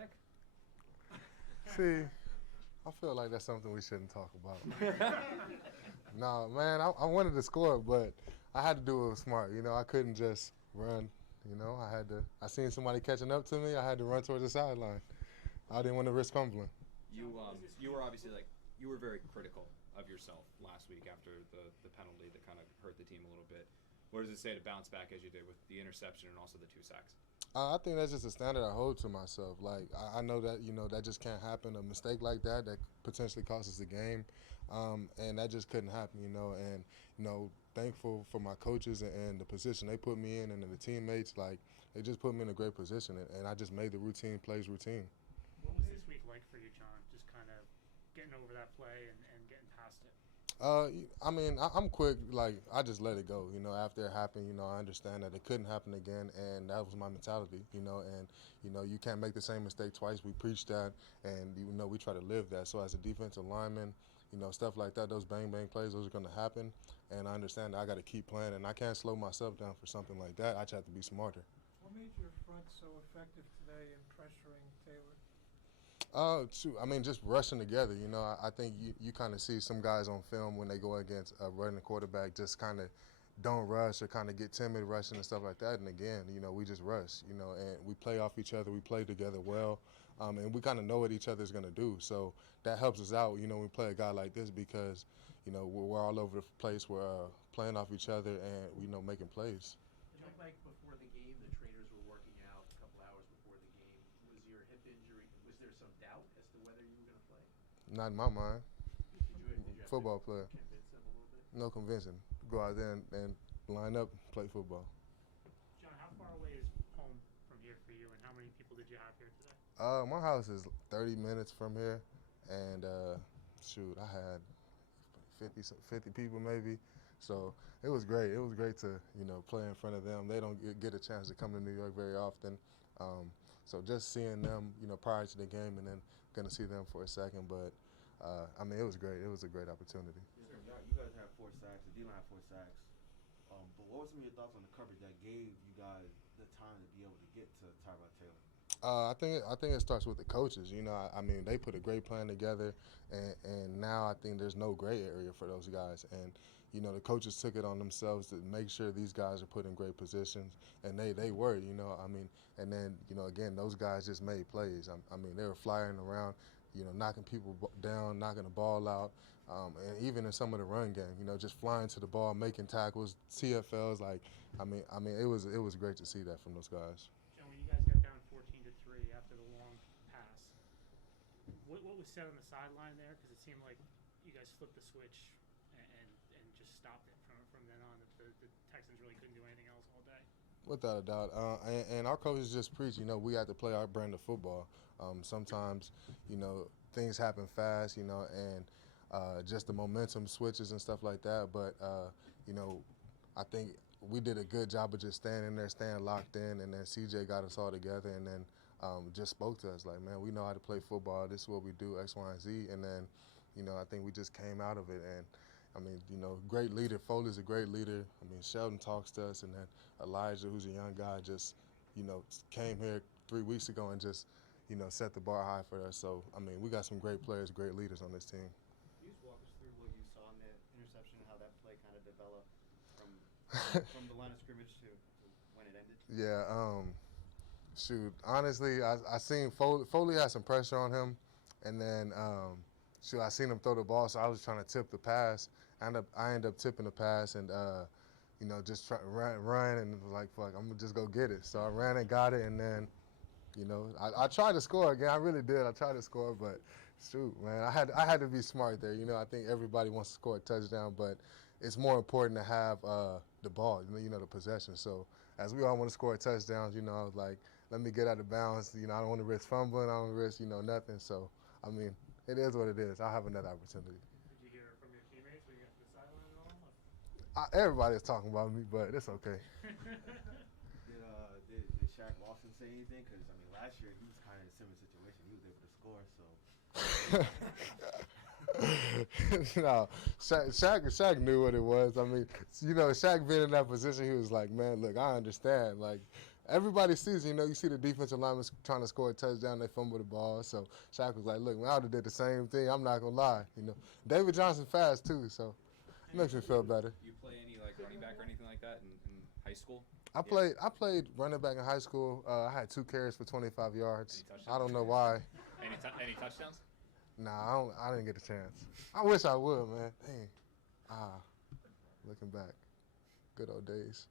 pick? See, I feel like that's something we shouldn't talk about. No, man, I wanted to score, but I had to do it smart. I couldn't just run. I seen somebody catching up to me. I had to run towards the sideline. I didn't want to risk fumbling. You were obviously you were very critical of yourself last week after the penalty that kind of hurt the team a little bit. What does it say to bounce back as you did with the interception and also the 2 sacks? I think that's just a standard I hold to myself. Like I know that that just can't happen. A mistake like that potentially costs us the game, and that just couldn't happen. And thankful for my coaches and the position they put me in, and the teammates. Like they just put me in a great position, and I just made the routine plays routine. What was this week like for you, John? Just kind of getting over that play and getting past it. I'm quick. Like I just let it go. After it happened, I understand that it couldn't happen again, and that was my mentality. And you can't make the same mistake twice. We preach that, and we try to live that. So as a defensive lineman, stuff like that, those bang bang plays, those are going to happen, and I understand that I got to keep playing, and I can't slow myself down for something like that. I just have to be smarter. What made your front so effective today in pressuring Taylor? Just rushing together. I think you kind of see some guys on film when they go against a running quarterback just kind of don't rush or kind of get timid rushing and stuff like that. And again, we just rush, and we play off each other. We play together well, and we kind of know what each other's going to do. So that helps us out, when we play a guy like this because, we're all over the place. We're playing off each other and, making plays. It looked like before the game the trainers were working out a couple hours before the game. Was your hip injury, was there some doubt as to whether you were going to play? Not in my mind. Did you Football have to player. convince them a little bit? No convincing. Go out there and line up, play football. John, how far away is home from here for you, and how many people did you have here today? My house is 30 minutes from here, and I had 50 people maybe. So it was great. It was great to play in front of them. They don't get a chance to come to New York very often. So just seeing them, prior to the game, and then gonna see them for a second. But it was great. It was a great opportunity. Yes, sir. You guys had 4 sacks. The D-line had 4 sacks. But what were some of your thoughts on the coverage that gave you guys the time to be able to get to Tyrod Taylor? I think it starts with the coaches. They put a great plan together, and now I think there's no gray area for those guys. And the coaches took it on themselves to make sure these guys are put in great positions, and they were. And then again, those guys just made plays. They were flying around, knocking people down, knocking the ball out, and even in some of the run game, just flying to the ball, making tackles, TFLs. It was great to see that from those guys. John, when you guys got down 14-3 after the long pass, what was said on the sideline there? Because it seemed like you guys flipped the switch and just stopped it from then on. The Texans really couldn't do anything else all day. Without a doubt. And our coaches just preach, we have to play our brand of football. Sometimes, things happen fast, and just the momentum switches and stuff like that. But, I think we did a good job of just staying in there, staying locked in, and then CJ got us all together and then just spoke to us like, man, we know how to play football. This is what we do, X, Y, and Z. And then, I think we just came out of it. And, great leader. Foley's a great leader. Sheldon talks to us, and then Elijah, who's a young guy, just, came here 3 weeks ago and just, set the bar high for us. So, we got some great players, great leaders on this team. Can you just walk us through what you saw in the interception and how that play kind of developed from the line of scrimmage to when it ended? Yeah, honestly, I seen Foley had some pressure on him, and then I seen him throw the ball, so I was trying to tip the pass. I ended up tipping the pass, and just run and was like, fuck, I'm gonna just go get it. So I ran and got it, and then I tried to score again. I really did. I tried to score, but shoot, man, I had to be smart there. I think everybody wants to score a touchdown, but it's more important to have the ball, the possession. So as we all want to score a touchdown, I was like, let me get out of bounds. I don't want to risk fumbling. I don't want to risk, nothing. So, it is what it is. I'll have another opportunity. Did you hear from your teammates when you got to the sideline at all? Everybody's talking about me, but it's okay. Did Shaq Lawson say anything? Because, last year he was kind of in a similar situation. He was able to score, so. No, Shaq knew what it was. Shaq being in that position, he was like, man, look, I understand. Like, everybody sees, you see the defensive linemen trying to score a touchdown, they fumble the ball. So Shaq was like, look, man, I would have did the same thing. I'm not going to lie. David Johnson fast, too, so it makes me feel better. You play any like running back or anything like that in high school? I played running back in high school. I had 2 carries for 25 yards. Any touchdowns? I don't know why. Any touchdowns? Nah, I didn't get a chance. I wish I would, man. Dang. Looking back. Good old days.